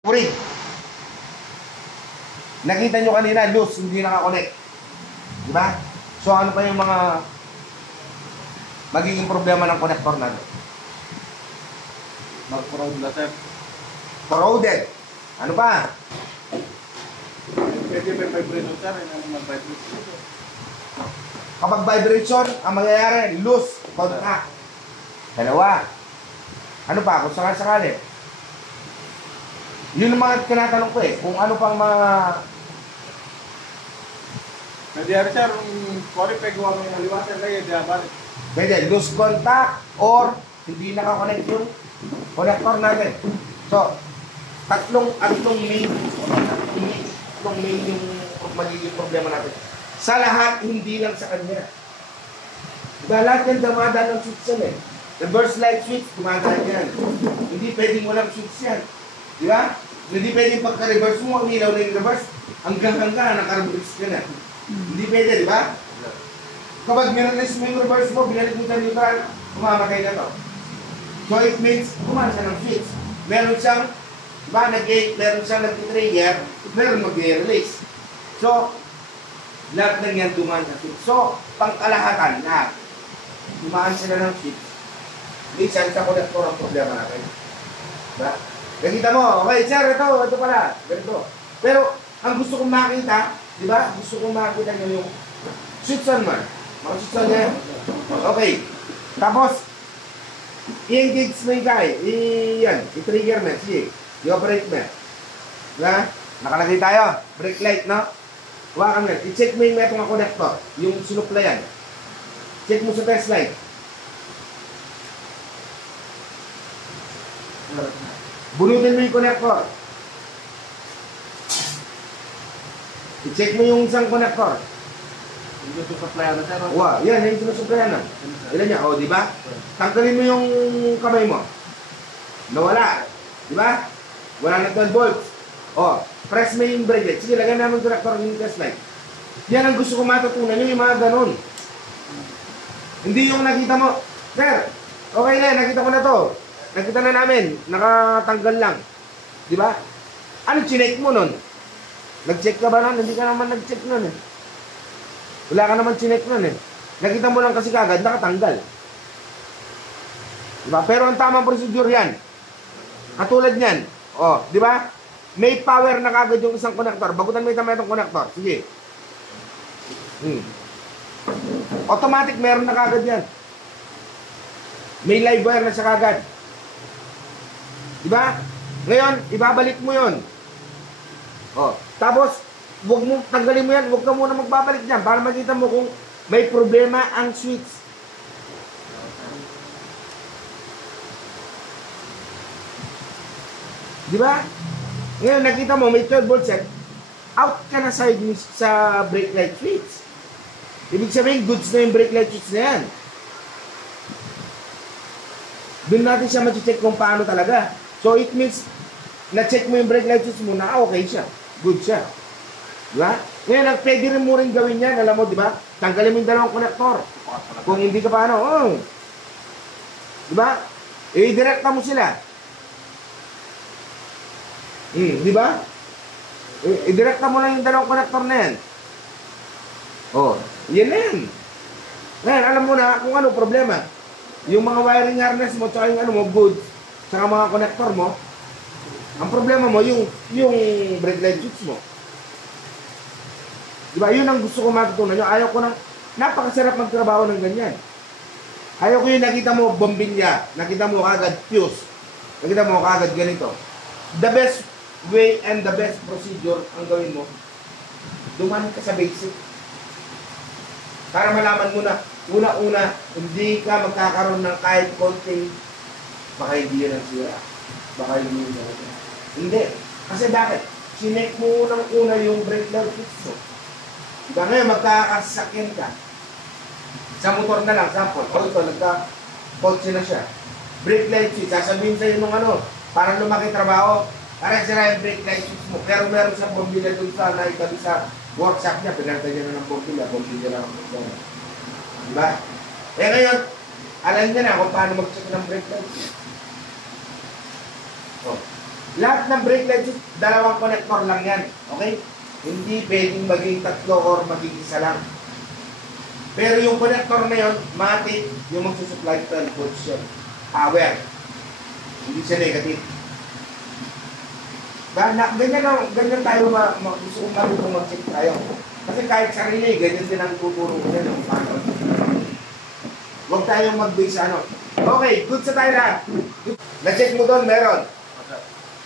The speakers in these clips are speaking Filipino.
Purig. Nakita nyo kanina, loose, hindi nakakonect. Diba? So, ano pa yung mga magiging problema ng connector natin? Mag-corrode na, sir. Corroded. Ano pa? Pwede may vibration, sir. Ano mag-vibration? Kapag vibration, ang mangyayari, loose, contact. Dalawa. Ano pa? Kung sakali. Yun ang mga tinatanong ko eh. Kung ano pang mga... Nadiyari, sir. Sorry, pagawa mo yung aliwasan kayo. Diabalik. Pwede, loose contact or hindi nakakonect yung connector natin. So, tatlong main yung magiging problema natin. Sa lahat, hindi lang sa kanya. Diba, lahat yan dumadaan ng switch yan eh. Reverse light switch, dumadaan yan. Hindi pwedeng walang switch yan. Diba? Hindi pwedeng pagka-reverse mo, ang ilaw na yung reverse, hanggang naka-reverse ka na. Hindi pwede, diba? Kapag minrelease mo yung reverse mo, binalik mo sa neutral, kumamatay na to. So it means, kumain siya ng switch. Meron siyang, diba, meron siyang nag-trigger, meron mag-release. So, lahat ng yan dumaan sa switch. So, pangkalahatan na, dumaan sila ng switch. Minsan sa connector ang problema natin. Diba? Nakita mo, okay, sir, ito pala, ganito. Pero, ang gusto kong makita, diba, gusto kong makita nyo yung switch on man. Mga switch on yan. Okay. Tapos, i-engage mo yung guy. I-trigger na. Sige. I-operate na. Diba? Nakalagay tayo. Brake light, no? Huwakan na. I-check mo yung metong connector. Yung sinuplayan. Check mo sa test light. Bunutin mo yung connector. I-check mo yung isang connector. Yung susuplayan na, sir. Wow, yan, yung sinusuplayan na. Ilan niya? O, di ba? Tanggalin mo yung kamay mo. Nawala. Di ba? Wala na 12 volts. O, press mo yung brake light. Sige, lagyan namin yung connector yung test light. Yan ang gusto ko matutunan yung mga ganun. Hindi yung nakita mo, sir, okay na, nakita ko na to. Nakita na namin, nakatanggal lang. Di ba? Ano chinek mo nun? Nag-check ka ba nun? Hindi ka naman nag-check nun eh. Wala ka naman chinek nun eh. Nakita mo lang kasi kagad, nakatanggal. Di ba? Pero ang tamang procedure yan. Katulad niyan. O, di ba? May power na kagad yung isang connector. Bagutan mo itong connector. Sige. Automatic, meron na kagad yan. May live wire na siya kagad. Diba? Ngayon, ibabalik mo yon. O, tapos, wag mo, tanggalin mo yan, wag ka muna magbabalik dyan para makita mo kung may problema ang switch. Diba? Ngayon, nakita mo, may 12 volts yan. Out ka na side sa brake light switch. Ibig sabihin, goods na yung brake light switch na yan. Doon natin siya ma-check kung paano talaga. So, it means, na-check mo yung brake light switch mo na okay siya. Good siya. Diba? Ngayon, pwede rin mo rin gawin yan. Alam mo, diba? Tanggalin mo yung dalawang connector. Kung hindi ka paano, diba? I-directa mo sila. Diba? I-directa mo lang yung dalawang connector na yan. Yan na yan. Ngayon, alam mo na kung ano problema. Yung mga wiring harness mo, tsaka yung ano mo, goods, tsaka mga connector mo, ang problema mo, yung brake light switch mo. Diba? Yun ang gusto ko matutunan. Ayaw ko ng, napakasarap magtrabaho ng ganyan. Ayaw ko yung nakita mo, bombilya, nakita mo kagad fuse, nakita mo kagad ganito. The best way and the best procedure ang gawin mo, duman ka sa basic. Para malaman mo na, una-una, hindi ka magkakaroon ng kahit konting, baka hindi yan ang sira. Baka hindi yan ang sira. Hindi. Kasi bakit? Sinek mo unang-una yung brake light switch mo. Diba ngayon, magkakasakyan ka. Sa motor na lang, sample. O ito, nagka-kotse na siya. Brake light switch, sasabihin sa'yo nung ano, parang lumaki trabaho, parang sira yung brake light switch mo. Pero meron siyang bombilla dun sa naitabi sa workshop niya, pinarta niya na ng bombilla lang ang bombilla. Diba? Eh ngayon, alam niya na kung paano mag-check ng brake light. Lahat ng brake light switch, dalawang connector lang yan. Okay? Hindi pwedeng maging tatlo or maging isa lang. Pero yung connector na yun, matik yung magsusupply 12 volts yun. Power. Hindi siya negative. Ganyan tayo gusto kong marunong mag-check tayo. Kasi kahit sa relay, ganyan din ang tuturo ko yan. Huwag tayong mag-base ano. Okay, good sa tayo lahat. Na-check mo doon, meron.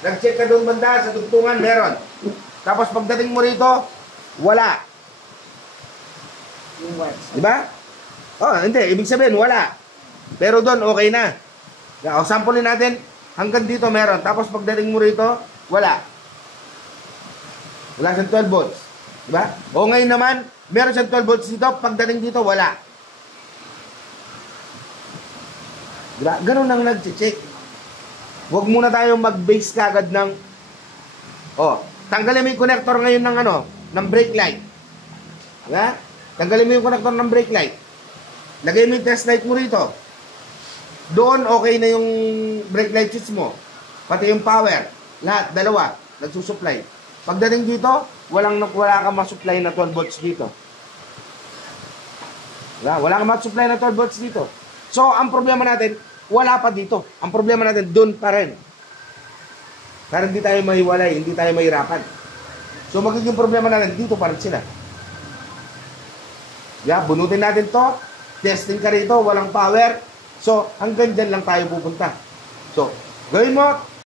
Nag-check ka doon banda, sa tugtungan, meron. Tapos pagdating mo rito, wala. Diba? Oh, hindi. Ibig sabihin, wala. Pero doon, okay na. O, sampulin natin, hanggang dito meron. Tapos pagdating mo rito, wala. Wala siyang 12 volts. Diba? O ngayon naman, meron siyang 12 volts dito, pagdating dito, wala. Diba? Ganun lang nag-check. Huwag muna tayong mag-base kagad ng tanggalin mo yung connector ngayon ng ng brake light. Diba? Tanggalin mo yung connector ng brake light. Lagay mo yung test light mo rito. Doon okay na yung brake light switch mo. Pati yung power. Lahat, dalawa, nagsusupply. Pagdating dito, wala kang masupply na 12 volts dito. Diba? Wala kang masupply na 12 volts dito. So, ang problema natin, wala pa dito. Ang problema natin, doon pa rin. Para hindi tayo mahiwalay, hindi tayo mahirapan. So, magiging problema natin, dito pa rin sila. Bunutin natin to. Testing ka rito, walang power. So, hanggang dyan lang tayo pupunta. So, gawin mo,